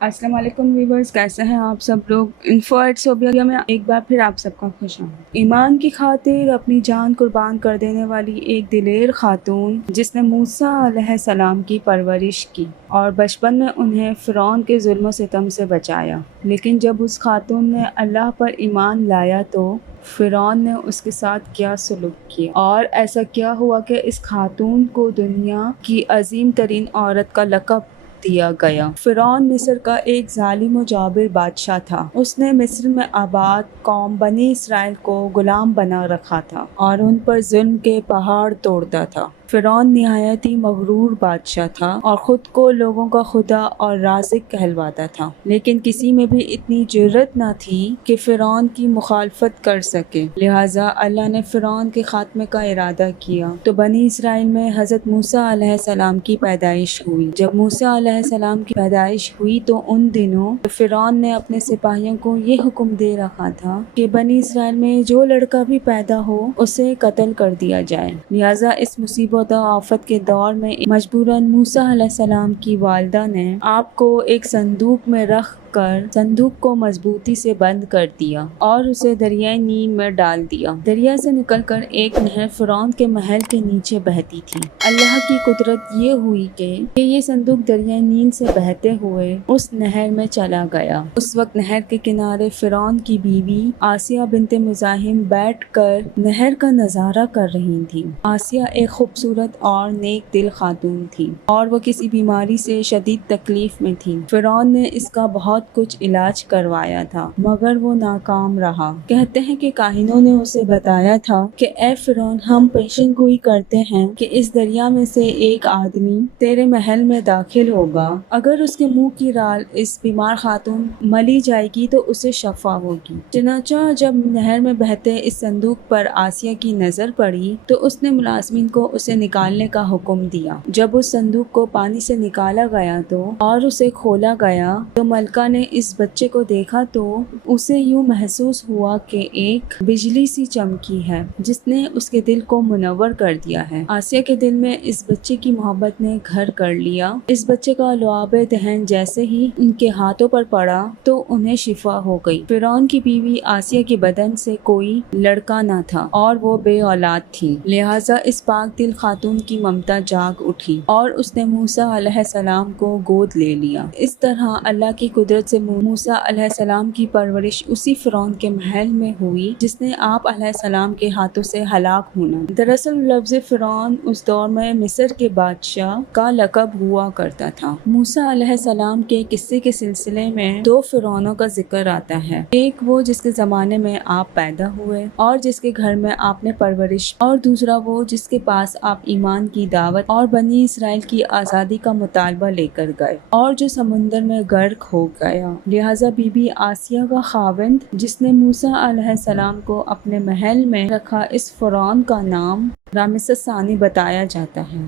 السلام علیکم ویورز، کیسے ہیں آپ سب لوگ؟ انفوسوبیا میں ایک بار پھر آپ سب کا خوش آمدید۔ ایمان کی خاطر اپنی جان قربان کر دینے والی ایک دلیر خاتون جس نے موسیٰ علیہ السلام کی پرورش کی اور بچپن میں انہیں فرعون کے ظلم و ستم سے بچایا، لیکن جب اس خاتون نے اللہ پر ایمان لایا تو فرعون نے اس کے ساتھ کیا سلوک کیا، اور ایسا کیا ہوا کہ اس خاتون کو دنیا کی عظیم ترین عورت کا لقب دیا گیا۔ فرعون مصر کا ایک ظالم و جابر بادشاہ تھا۔ اس نے مصر میں آباد قوم بنی اسرائیل کو غلام بنا رکھا تھا اور ان پر ظلم کے پہاڑ توڑتا تھا۔ فرعون نہایت ہی مغرور بادشاہ تھا اور خود کو لوگوں کا خدا اور رازق کہلواتا تھا، لیکن کسی میں بھی اتنی جرأت نہ تھی کہ فرعون کی مخالفت کر سکے۔ لہٰذا اللہ نے فرعون کے خاتمے کا ارادہ کیا تو بنی اسرائیل میں حضرت موسیٰ علیہ السلام کی پیدائش ہوئی۔ جب موسیٰ علیہ السلام کی پیدائش ہوئی تو ان دنوں فرعون نے اپنے سپاہیوں کو یہ حکم دے رکھا تھا کہ بنی اسرائیل میں جو لڑکا بھی پیدا ہو اسے قتل کر دیا جائے۔ لہٰذا اس مصیبت و آفت کے دور میں مجبوراً موسیٰ علیہ السلام کی والدہ نے آپ کو ایک صندوق میں رکھ کر صندوق کو مضبوطی سے بند کر دیا اور اسے دریائے نیل میں ڈال دیا۔ دریا سے نکل کر ایک نہر فرعون کے محل کے نیچے بہتی تھی۔ اللہ کی قدرت یہ ہوئی کہ یہ صندوق دریائے نیل سے بہتے ہوئے اس نہر میں چلا گیا۔ اس وقت نہر کے کنارے فرعون کی بیوی آسیہ بنت مزاحم بیٹھ کر نہر کا نظارہ کر رہی تھی۔ آسیہ ایک خوبصورت اور نیک دل خاتون تھی اور وہ کسی بیماری سے شدید تکلیف میں تھی۔ فرعون نے اس کا بہت کچھ علاج کروایا تھا مگر وہ ناکام رہا۔ کہتے ہیں کہ کاہنوں نے اسے بتایا تھا کہ اے فرعون، ہم پیشن گوئی کرتے ہیں کہ اس دریا میں سے ایک آدمی تیرے محل میں داخل ہوگا، اگر اس کے منہ کی رال اس بیمار خاتون ملی جائے گی تو اسے شفا ہوگی۔ چنانچہ جب نہر میں بہتے اس صندوق پر آسیہ کی نظر پڑی تو اس نے ملازمین کو اسے نکالنے کا حکم دیا۔ جب اس صندوق کو پانی سے نکالا گیا اور اسے کھولا گیا تو ملکہ نے اس بچے کو دیکھا تو اسے یوں محسوس ہوا کہ ایک بجلی سی چمکی ہے جس نے اس کے دل کو منور کر دیا ہے۔ آسیہ کے دل میں اس بچے کی محبت نے گھر کر لیا۔ اس بچے کا لعاب دہن جیسے ہی ان کے ہاتھوں پر پڑا تو انہیں شفا ہو گئی۔ فرعون کی بیوی آسیہ کے بدن سے کوئی لڑکا نہ تھا اور وہ بے اولاد تھی، لہٰذا اس پاک دل خاتون کی ممتا جاگ اٹھی اور اس نے موسیٰ علیہ السلام کو گود لے لیا۔ اس طرح اللہ کی قدرت سے موسیٰ علیہ السلام کی پرورش اسی فرعون کے محل میں ہوئی جس نے آپ علیہ السلام کے ہاتھوں سے ہلاک ہونا۔ دراصل لفظ فرعون اس دور میں مصر کے بادشاہ کا لقب ہوا کرتا تھا۔ موسیٰ علیہ السلام کے قصے کے سلسلے میں دو فرعونوں کا ذکر آتا ہے، ایک وہ جس کے زمانے میں آپ پیدا ہوئے اور جس کے گھر میں آپ نے پرورش، اور دوسرا وہ جس کے پاس آپ ایمان کی دعوت اور بنی اسرائیل کی آزادی کا مطالبہ لے کر گئے اور جو سمندر میں غرق ہو گیا۔ لہٰذا بی بی آسیہ کا خاوند جس نے موسیٰ علیہ السلام کو اپنے محل میں رکھا، اس فرعون کا نام رامسس ثانی بتایا جاتا ہے۔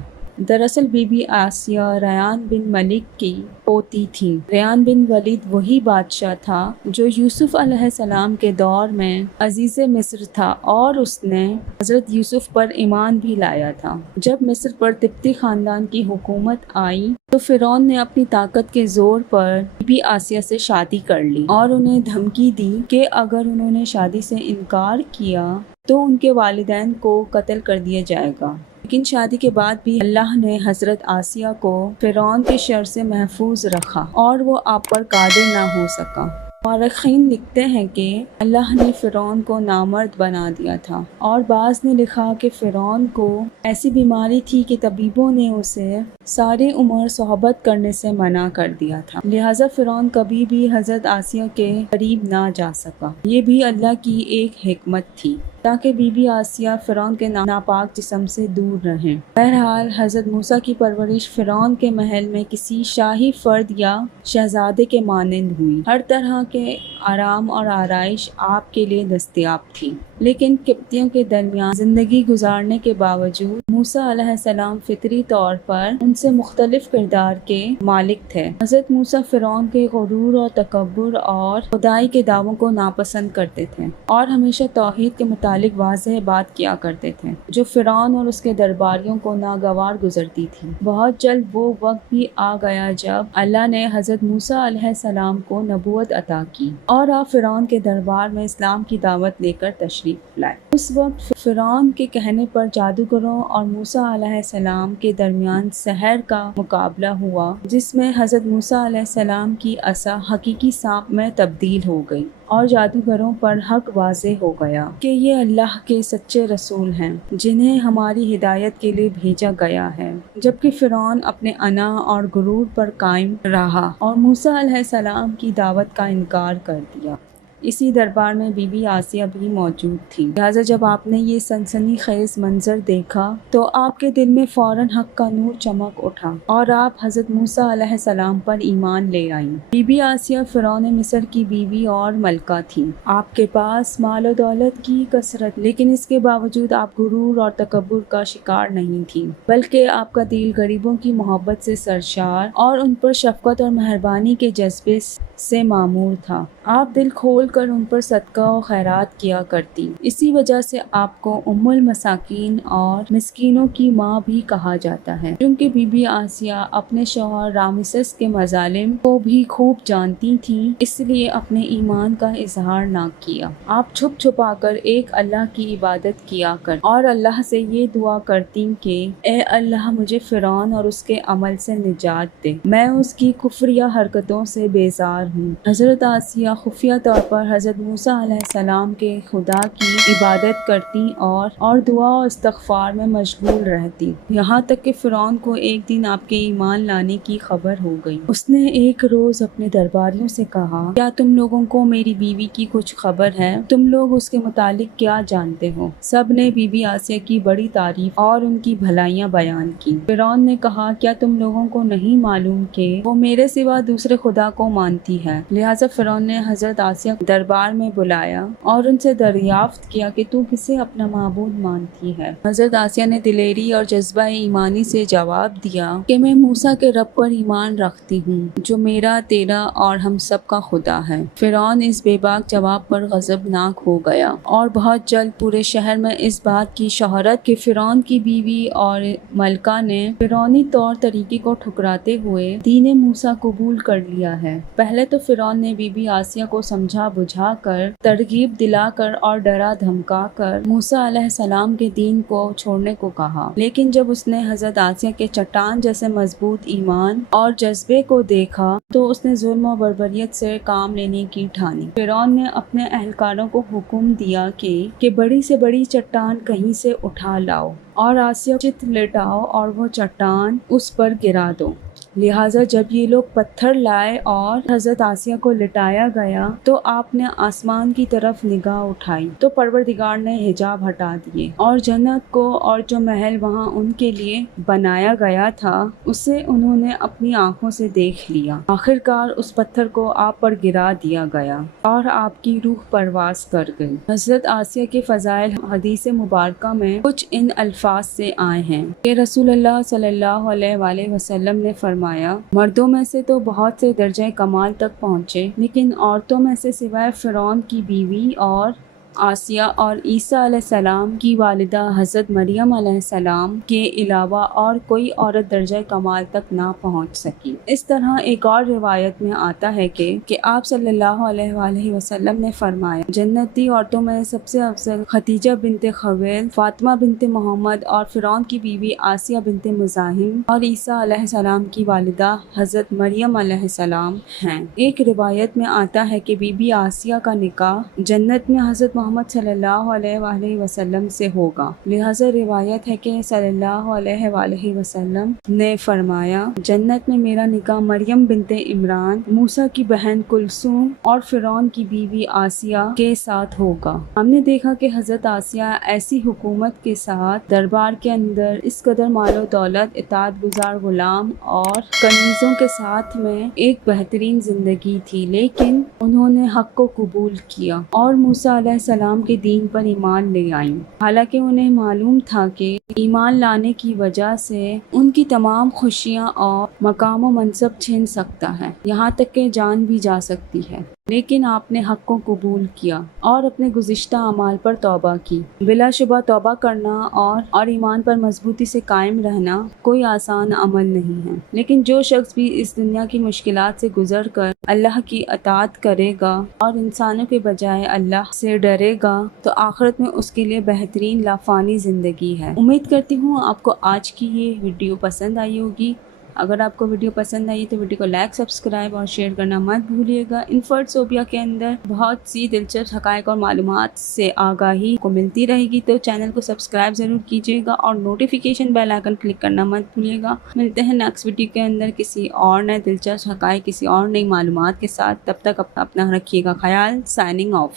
دراصل بی بی آسیہ ریان بن ملک کی پوتی تھی۔ ریان بن ولید وہی بادشاہ تھا جو یوسف علیہ السلام کے دور میں عزیز مصر تھا اور اس نے حضرت یوسف پر ایمان بھی لایا تھا۔ جب مصر پر قبطی خاندان کی حکومت آئی تو فرعون نے اپنی طاقت کے زور پر بی بی آسیہ سے شادی کر لی اور انہیں دھمکی دی کہ اگر انہوں نے شادی سے انکار کیا تو ان کے والدین کو قتل کر دیا جائے گا۔ لیکن شادی کے بعد بھی اللہ نے حضرت آسیہ کو فرعون کے شر سے محفوظ رکھا اور وہ آپ پر قادر نہ ہو سکا۔ مورخین لکھتے ہیں کہ اللہ نے فرعون کو نامرد بنا دیا تھا، اور بعض نے لکھا کہ فرعون کو ایسی بیماری تھی کہ طبیبوں نے اسے ساری عمر صحبت کرنے سے منع کر دیا تھا، لہٰذا فرعون کبھی بھی حضرت آسیہ کے قریب نہ جا سکا۔ یہ بھی اللہ کی ایک حکمت تھی تاکہ بی بی آسیہ فرعون کے ناپاک جسم سے دور رہیں۔ بہرحال حضرت موسیٰ کی پرورش فرعون کے محل میں کسی شاہی فرد یا شہزادے کے مانند ہوئی۔ ہر طرح کے آرام اور آرائش آپ کے لیے دستیاب تھی۔ لیکن قبطیوں کے درمیان زندگی گزارنے کے باوجود موسیٰ علیہ السلام فطری طور پر ان سے مختلف کردار کے مالک تھے۔ حضرت موسیٰ فرعون کے غرور اور تکبر اور خدائی کے دعووں کو ناپسند کرتے تھے اور ہمیشہ توحید کے متعلق واضح بات کیا کرتے تھے جو فرعون اور اس کے درباریوں کو ناگوار گزرتی تھی۔ بہت جلد وہ وقت بھی آ گیا جب اللہ نے حضرت موسیٰ علیہ السلام کو نبوت عطا کی اور آپ فرعون کے دربار میں اسلام کی دعوت لے کر تشریف لائے۔ اس وقت فرعون کے کہنے پر جادوگروں اور موسیٰ علیہ السلام کے درمیان سحر کا مقابلہ ہوا، جس میں حضرت موسیٰ علیہ السلام کی عصا حقیقی سانپ میں تبدیل ہو گئی اور جادوگروں پر حق واضح ہو گیا کہ یہ اللہ کے سچے رسول ہیں جنہیں ہماری ہدایت کے لیے بھیجا گیا ہے، جبکہ فرعون اپنے انا اور غرور پر قائم رہا اور موسیٰ علیہ السلام کی دعوت کا انکار کر دیا۔ اسی دربار میں بی بی آسیہ بھی موجود تھی، لہٰذا جب آپ نے یہ سنسنی خیز منظر دیکھا تو آپ کے دل میں فوراً حق کا نور چمک اٹھا اور آپ حضرت موسیٰ علیہ السلام پر ایمان لے آئیں۔ بی بی آسیہ فرعون مصر کی بیوی اور ملکہ تھیں۔ آپ کے پاس مال و دولت کی کثرت، لیکن اس کے باوجود آپ غرور اور تکبر کا شکار نہیں تھیں، بلکہ آپ کا دل غریبوں کی محبت سے سرشار اور ان پر شفقت اور مہربانی کے جذبے سے معمور تھا۔ آپ دل کھول کر ان پر صدقہ و خیرات کیا کرتی، اسی وجہ سے آپ کو ام المساکین اور مسکینوں کی ماں بھی کہا جاتا ہے۔ کیونکہ بی بی آسیہ اپنے شوہر رامسس کے مظالم کو بھی خوب جانتی تھیں، اس لیے اپنے ایمان کا اظہار نہ کیا۔ آپ چھپ چھپا کر ایک اللہ کی عبادت کیا کرتی اور اللہ سے یہ دعا کرتی کہ اے اللہ مجھے فرعون اور اس کے عمل سے نجات دے، میں اس کی کفریہ حرکتوں سے بیزار ہوں۔ حضرت آسیہ خفیہ طور پر حضرت موسیٰ علیہ السلام کے خدا کی عبادت کرتی اور دعا و استغفار میں مشغول رہتی، یہاں تک کہ فرعون کو ایک دن آپ کے ایمان لانے کی خبر ہو گئی۔ اس نے ایک روز اپنے درباریوں سے کہا، کیا تم لوگوں کو میری بیوی کی کچھ خبر ہے؟ تم لوگ اس کے متعلق کیا جانتے ہو؟ سب نے بی بی آسیہ کی بڑی تعریف اور ان کی بھلائیاں بیان کی۔ فرعون نے کہا، کیا تم لوگوں کو نہیں معلوم کہ وہ میرے سوا دوسرے خدا کو مانتی ہے؟ لہٰذا فرعون نے حضرت آسیہ کو دربار میں بلایا اور ان سے دریافت کیا کہ تو کسے اپنا معبود مانتی ہے؟ حضرت آسیہ نے دلیری اور جذبہ ایمانی سے جواب دیا کہ میں موسیٰ کے رب پر ایمان رکھتی ہوں جو میرا، تیرا اور ہم سب کا خدا ہے۔ فرعون اس بے باک جواب پر غضبناک ہو گیا اور بہت جلد پورے شہر میں اس بات کی شہرت کہ فرعون کی بیوی اور ملکہ نے فرعونی طور طریقے کو ٹھکراتے ہوئے دین موسیٰ قبول کر لیا ہے۔ پہلے تو فرعون نے بی بی آسیہ کو سمجھا بجھا کر، ترغیب دلا کر اور ڈرا دھمکا کر موسیٰ علیہ السلام کے دین کو چھوڑنے کو کہا، لیکن جب اس نے حضرت آسیہ کے چٹان جیسے مضبوط ایمان اور جذبے کو دیکھا تو اس نے ظلم و بربریت سے کام لینے کی ٹھانی۔ فرعون نے اپنے اہلکاروں کو حکم دیا کہ بڑی سے بڑی چٹان کہیں سے اٹھا لاؤ اور آسیہ چت لٹاؤ اور وہ چٹان اس پر گرا دو۔ لہٰذا جب یہ لوگ پتھر لائے اور حضرت آسیہ کو لٹایا گیا تو آپ نے آسمان کی طرف نگاہ اٹھائی تو پروردگار نے حجاب ہٹا دیے اور جنت کو اور جو محل وہاں ان کے لیے بنایا گیا تھا اسے انہوں نے اپنی آنکھوں سے دیکھ لیا۔ آخرکار اس پتھر کو آپ پر گرا دیا گیا اور آپ کی روح پرواز کر گئی۔ حضرت آسیہ کے فضائل حدیث مبارکہ میں کچھ ان الفاظ سے آئے ہیں کہ رسول اللہ صلی اللہ علیہ وآلہ وسلم نے فرمایا، مردوں میں سے تو بہت سے درجہ کمال تک پہنچے، لیکن عورتوں میں سے سوائے فرعون کی بیوی اور آسیہ اور عیسیٰ علیہ السلام کی والدہ حضرت مریم علیہ السلام کے علاوہ اور کوئی عورت درجہ کمال تک نہ پہنچ سکی۔ اس طرح ایک اور روایت میں آتا ہے کہ آپ صلی اللہ علیہ وآلہ وسلم نے فرمایا، جنتی عورتوں میں سب سے افضل خدیجہ بنت خویلد، فاطمہ بنت محمد اور فرعون کی بیوی آسیہ بنت مزاحم اور عیسیٰ علیہ السلام کی والدہ حضرت مریم علیہ السلام ہیں۔ ایک روایت میں آتا ہے کہ بی بی آسیہ کا نکاح جنت میں حضرت محمد صلی اللہ علیہ وآلہ وسلم سے ہوگا۔ لہٰذا روایت ہے کہ صلی اللہ علیہ وآلہ وسلم نے فرمایا، جنت میں میرا نکاح مریم بنت عمران، موسیٰ کی بہن کلثوم اور فرعون کی بیوی آسیہ کے ساتھ ہوگا۔ ہم نے دیکھا کہ حضرت آسیہ ایسی حکومت کے ساتھ دربار کے اندر اس قدر مال و دولت، اطاعت گزار غلام اور کنیزوں کے ساتھ میں ایک بہترین زندگی تھی، لیکن انہوں نے حق کو قبول کیا اور موسیٰ علیہ السلام کے دین پر ایمان لے آئیں، حالانکہ انہیں معلوم تھا کہ ایمان لانے کی وجہ سے ان کی تمام خوشیاں اور مقام و منصب چھن سکتا ہے، یہاں تک کہ جان بھی جا سکتی ہے، لیکن آپ نے حق کو قبول کیا اور اپنے گزشتہ اعمال پر توبہ کی۔ بلا شبہ توبہ کرنا اور ایمان پر مضبوطی سے قائم رہنا کوئی آسان عمل نہیں ہے، لیکن جو شخص بھی اس دنیا کی مشکلات سے گزر کر اللہ کی اطاعت کرے گا اور انسانوں کے بجائے اللہ سے ڈرے گا تو آخرت میں اس کے لیے بہترین لافانی زندگی ہے۔ امید کرتی ہوں آپ کو آج کی یہ ویڈیو پسند آئی ہوگی۔ اگر آپ کو ویڈیو پسند آئی تو ویڈیو کو لائک، سبسکرائب اور شیئر کرنا مت بھولیے گا۔ انفرٹ صوبیہ کے اندر بہت سی دلچسپ حقائق اور معلومات سے آگاہی کو ملتی رہے گی، تو چینل کو سبسکرائب ضرور کیجیے گا اور نوٹیفیکیشن بیل آئکن کلک کرنا مت بھولیے گا۔ ملتے ہیں نیکسٹ ویڈیو کے اندر کسی اور نئے دلچسپ حقائق، کسی اور نئی معلومات کے ساتھ۔ تب تک اپنا رکھیے گا خیال۔ Signing off.